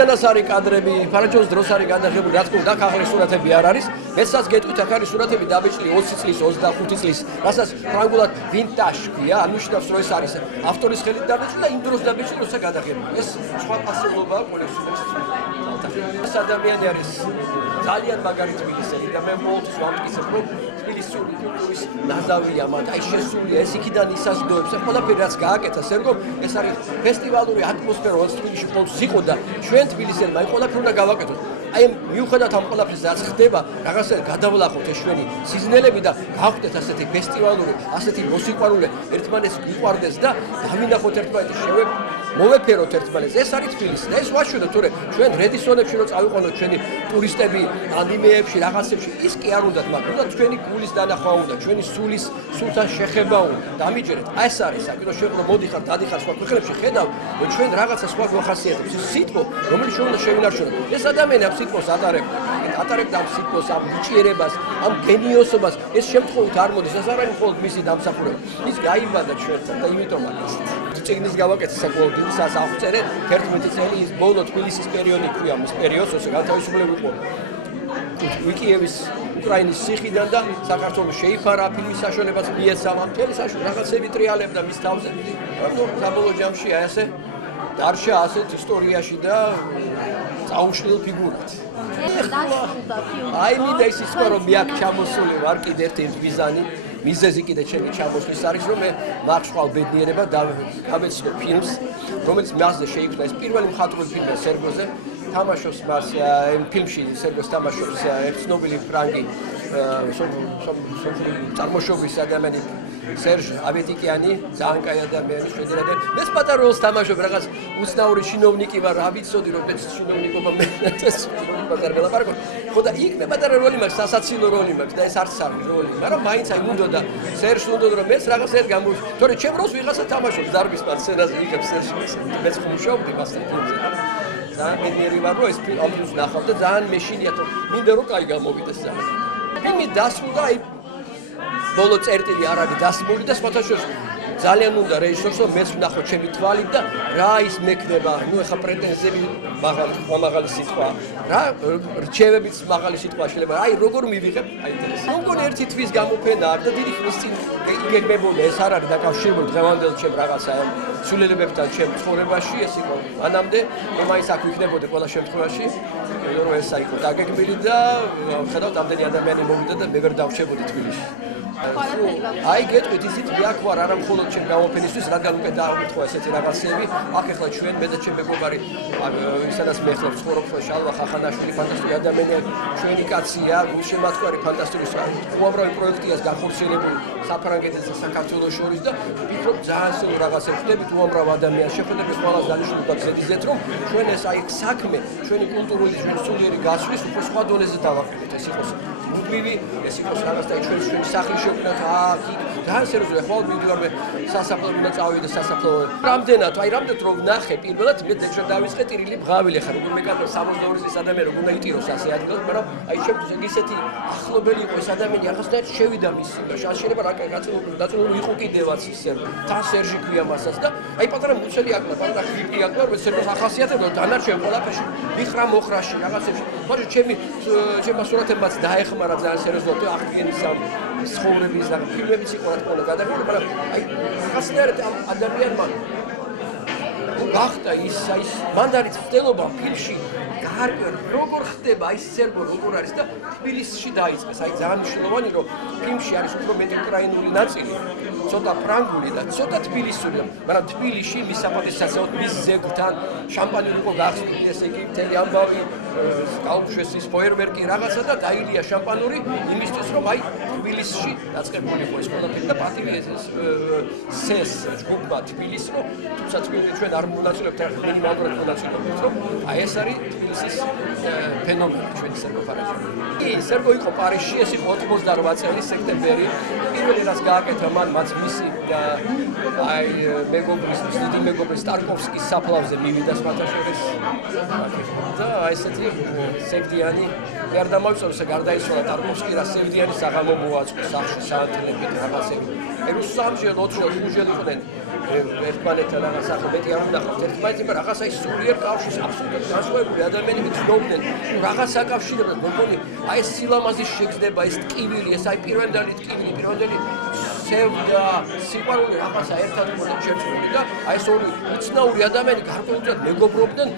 რამდენას არის კადრები, ფარაჯონის დროს არის გადაღებული, რაც გქონდა ახალი სურათები არ არის. მეცაც გეტყვით ახალი სურათები დაბეჭდილი 20 წლის, 25 წლის, რასაც ფრანგულად ვინტაჟ ქვია, ამუშნავს რომ ეს არის ავტორის ხელით დაბეჭდილი და იმ დროს დაბეჭდილი, როცა გადაღებული. ეს სხვა პასიულობაა კოლექციაში. ეს ადამიანი არის ძალიან მაგარი თბილისელი და მე მოუწევს ვამტკიცებ რომ თბილისური კულტურის ნაზავია მათ აი შესულია ეს იქიდან ისაზრდოებს ყველაფერი რაც გააკეთა სერგო ეს არის ფესტივალური ატმოსფერო რაც თბილისში ყოველთვის იყო და ჩვენ თბილისელმა აი ყველაფერი უნდა გავაკეთოთ აი მიუხედავად ამ ყველაფერს რაც ხდება რაღაცა გადავლახოთ ეს ჩვენი სიზნელები და გავხდეთ ასეთი ფესტივალური ასეთი მოსიყვარულე ერთმანეთს გვიყვარდეს და დავინახოთ ერთმანეთის მოვეფეროთ ერთმანეთს ეს არის თბილისი და ეს ვაშვიდოთ თორე ჩვენ რედისონებში რო წავიყვანოთ ჩვენი ტურისტები ანიმეებში რაღაცებში ის კი არ უნდათ მაგრამ და ჩვენი გულის დანახვა უნდა ჩვენი სულთან შეხება უნდა დამიჯერეთ ეს არის საკითხი რომ ჩვენ მოდიხართ დადიხართ სხვა ქვეყნებში ხედავ რომ ჩვენ რაღაცა სხვა გვახასიათებს ეს სიტყვა რომელიც ჩვენ უნდა შევინარჩუნოთ ეს ადამიანი ამ სიტყვას ატარებდა ამ სიტყვას ამ ნიჭიერებას ამ გენიოსობას ეს შემთხვევით არ მოდის ეს არ არის მხოლოდ მისი დამსახურება ის გაიბადა ჩვენთან და იმიტომ არის წიგნის გავაკეთე საკმაოდ დიდი სასახწერე 11 წელი ის ბოლო თბილისის პერიოდი ქვია მის პერიოდს όσο გათავისუფლებული იყო ვიკიევის უკრაინის ციხიდან და საქართველოს შეიფარა ფილმის საშუალებაც მიეცამა მთელი რაღაცები ტრიალებდა მის თავზე ანუ საბოლოო ჯამში ასე დარშა ასეთ ისტორიაში და წაუშლილ ფიგურად აი მინდა ის ისვა რომ მე აქ ჩამოსული ვარ კიდე ერთი მიზანი მიზეზი კიდე ჩემი ჩამოსვლის არის რომ მე მარშვალ ბედნიერება გავეცნო ფილმს რომელიც მასზე შეიქმნა ეს პირველი მხატვრული ფილმია სერგოზე თამაშობს მას იმ ფილმში სერგოს თამაშობს ცნობილი ფრანგი წარმოშობის ადამიანი სერჟ აბედიკიანი ძალიან კაი ადამიანი შვედელად მე პატარა როლს თამაშობ რაღაც უცნაური ჩინოვნიკი ვარ რა ვიცოდი რომ ეს ჩინოვნიკობა მე ეს პატარა ველაპარაკო ხო და იქ მე პატარა როლი მაქვს სასაცილო როლი მაქვს და ეს არც არის როლი მაგრამ მაინც აი უნდა სერჟს უნდა რომ მეც რაღაც ერთ გამო თორე ჩემ როლს ვიღაცა თამაშობს დარბის სცენაზე იქებს სერჟი მეც ხმუშობდი მასთან ფილმზე ძალიან მედიერი ვარ რომ ეს ფილმს ნახავ და ძალიან მეშინია თუ მინდა რომ კაი გამოვიდეს ძალიან ფილმი დასრულდა აი ბოლო წერტილი არ არის დასმული და სხვათა შორის ძალიან უნდა რეჟისორს რომ მეც ვნახო ჩემი თვალით და რა ის მექნება ნუ ეხა პრეტენზიები მაღალი სიტყვა რა რჩევებიც მაღალი სიტყვა შეიძლება აი როგორ მივიღებ აი ეს მოგონი ერთი თვის გამოფენა არ და დიდი ხნის წინ იგეგმებოდა ეს არ არის დაკავშირებული დღევანდელ ჩემ რაღაცა ცვლილებებთან ჩემ ცხოვრებაში ეს იყო მანამდე მე მაინც აქ ვიქნებოდი ყველა შემთხვევაში რომ ესა იყო დაგეგმილი და ხედავთ ამდენი ადამიანი მოვიდა და მე ვერ დავრჩებოდი თბილისში აი გეტყვით ისიც აქ ვარ არა მხოლოდ ჩემ გამოფენისთვის რადგან უკვე დაამტყვა ესეთი რაღაცები აქ ახლა ჩვენ მე და ჩემ მეგობარი სადაც მე ახლა ვცხოვრობ შალვა ხახანაშვილი ფანტასტიკური ადამიანია ჩვენი კაცია გულშემატყვარი ფანტასტიკური უამრავი პროექტია განხორციელებული საფრანგეთის და საქართველოს შორის და ვფიქრობ ძალიან სულ რაღაცებს ვხდებით უამრავ ადამიანს შეხვედრების ყველა დანიშნულ და გზედიზეთ რომ ჩვენ ეს აი საქმე ჩვენი კულტურული ჩვენი სულიერი გასვლის უფრო სხვა დონეზე დავაყენოთ ეს იყოს მუდმივი ეს იყოს რაღაც და ჩვენი სახლი შევქნათ აქ ძალიან სერიოზულად ხვალ მივიდივარ მე სასაფლაო უნდა წავიდე სასაფლაო რამდენად რომ ვნახე პირველად მე დექშა დავიწყე ტირილი ბღავილი ხარ როგორ მეკანა 62 წლის ადამიანი როგორ უნდა იტიროს ასე ადგილას მაგრამ აი შემთხვევით ისეთი ახლობელი იყო ეს ადამიანი ახასთან შევიდა მის სიმღერაში ან შეიძლება რა დაწუნული იყო კიდევაც ისე თან სერჟი ქვია მასაც და აი პატარა მუცელი აკლა პატარა ხიპი აკლა რომ სერგოს ახასიათებდა დანარჩენ ყველაფერში მიხრა მოხრაში რაღაცებში მაგრამ ჩემმა სურათებმაც დაეხმარა ძალიან სერიოზულად აღდგენის ამ ცხოვრების და ფილმების იყო რა თქმა უნდა გადაღებული მაგრამ აი ხასიათეთ ადამიანმა გახდა ის მან არის ცდელობა ფილმში გაარკვევა როგორ ხდება აი სერგო როგორ არის და თბილისში დაიწყეს აი ძალიან მნიშვნელოვანი რომ ფილმში არის უფრო მეტი უკრაინული ნაწილი ცოტა ფრანგული და ცოტა თბილისური მაგრამ თბილისში მის საპატისაცემად მის ზეგთან შამპანი იყო გახსნილი ესე იგი მთელი ამბავი კალუშვესის ფოიერვერკი რაღაცა და დაილია შამპანური იმისთვის რომ აი თბილისში დაწყებული იყო ეს ყველაფერი და პატივი ეს ჯგუფმა თბილისს რომ თუმცა თბილისი ჩვენ არ მონაწილეობთ მინიმალურად მონაწილეობთ რომ აი ეს არის თბილისის ფენომენი ჩვენი სერგო ფარაჯანი სერგო იყო პარიზში ეს იყო 88 წელი სექტემბერი პირველი რაც გააკეთა მან მათ მისი აი მეგობრის დიდი მეგობრის სტარკოვსკის საფლავზე მივიდა სხვათა შორის და აი ესეთი სევდიანი გარდა მოვიწონს გარდაიცვალა ტარკოვსკი რა სევდიანი საღამო მოაწყო სახში საათლებით რაღაცები რუსამჟე 4 ხუჟელი იყვნენ ერთმანეთთან რაღაცა მეტი არ უნდა ხართ ერთმანეთს, მაგრამ რაღაცა ის სულიერ კავშირს აბსოლუტურად განსხვავებული ადამიანები ცნობდნენ, რაღაც აკავშირებდა, მოგონი, აი ეს სილამაზის შეგრძნება, ეს ტკივილი, ეს აი პირვანდელი ტკივილი, პირვანდელი სევდა, სიყვარული რაღაცა ერთად უნდა შეერთებული და აი ეს ორი უცნაური ადამიანი გარკვეულწილად მეგობრობდნენ.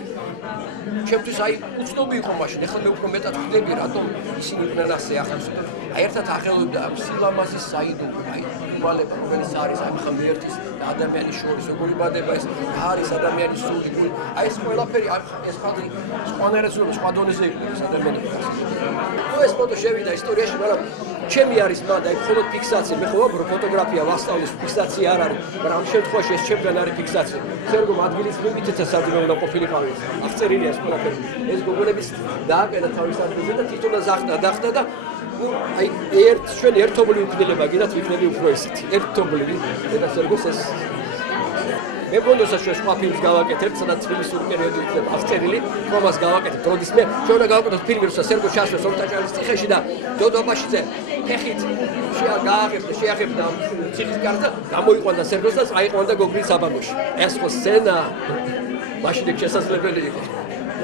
ჩემთვის აი უცნობი იყო მაშინ, ეხლა მე უფრო მეტად ვხვდები, რატომ ისინი იყვნენ ასე ახალსო. აი ერთად აღელვებდა ამ სილამაზის საიდუმლო, აი უვალება, რომელიც არის აი ხომ ერთის და ადამიანის შორის როგორი ბადება ეს არის ადამიანის სული, აი ეს ყველაფერი ეს ხალხი სხვანაირად სხვა დონეზე იქნება ეს ადამიანები. ნუ ეს ფოტო შევიდა ისტორიაში, მაგრამ ჩემი არის მანდა აი მხოლოდ ფიქსაცია, მე ხო ფოტოგრაფია ვასწავლის, ფიქსაცია არ არის, მაგრამ ამ შემთხვევაში ეს ჩემგან არის ფიქსაცია. სერგომ ადგილის მივიდეცა სადმე უნდა ყოფილიყავი. აღწერილია ეს ყველაფერი. ეს გოგონების დააკეთა თავის ადგილზე და თვითონაც დახტა და აი ჩვენ ერთობლივი ვიქნილება, გინდათ ვიქნები უფრო ისეთი. ერთობლივი და სერგოს ეს მე მგონია ჩვენ სხვა ფილმს გავაკეთებთ, სადაც თბილისური პერიოდი იქნება აღწერილი, ხომას გავაკეთებთ. როდის მე ჩვენ უნდა გავაკეთოთ ფილმი, როცა სერგო ჩასვეს ორტაჭალის ციხეში და დოდობაშიძე ფეხით შეაღებდა ციხის კარს და გამოიყვანდა სერგოს და წაიყვანდა გოგრის საბადოში. ეს ხო სცენა მაშინ ეგ შესაძლებელი იყო.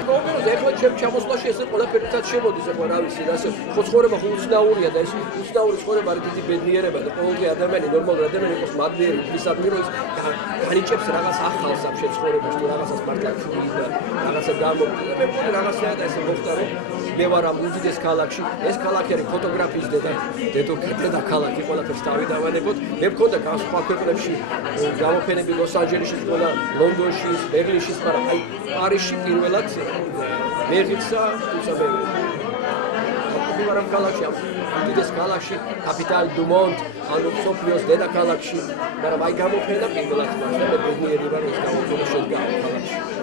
ეხლა ჩემ ჩამოსვლაში ეს ყველაფერთან შემოდის, ეხლა რა ვიცი, ასე ხო ცხოვრება ხო უცნაურია და ეს უცნაური ცხოვრება არის დიდი ბედნიერება და ყოველდღე ადამიანი ნორმალური ადამიანი იყოს მადლიერი, ისადმი რომ განიჭებს რაღაც ახალს ამ შეცხოვრებას, თუ რაღაცას მართლა ქმნიდა და რაღაცა გამოგდა. მე მგონი რაღაცაა ესე მოხდა რომ მე ვარ ამ უდიდეს ქალაქში, ეს ქალაქი არის ფოტოგრაფიის დედოფალთა ქალაქი, ყველაფერს დავიდავანებოთ. მე მქონდა სხვა ქვეყნებში გამოფენები ლოს-ანჯელესში, ლონდონში, ბერლინში, მაგრამ აი პარიზში პირველად მერიცა თუმცა მე ვარ ამ ქალაქში, ამ უდიდეს ქალაქში, კაპიტალ დუ მონდ, ანუ სოფიოს დედაქალაქში, მაგრამ აი გამოფენა პირველად მაქვს და მე ბედნიერი ვარ ეს გამოფენა შედგა ამ ქალაქში.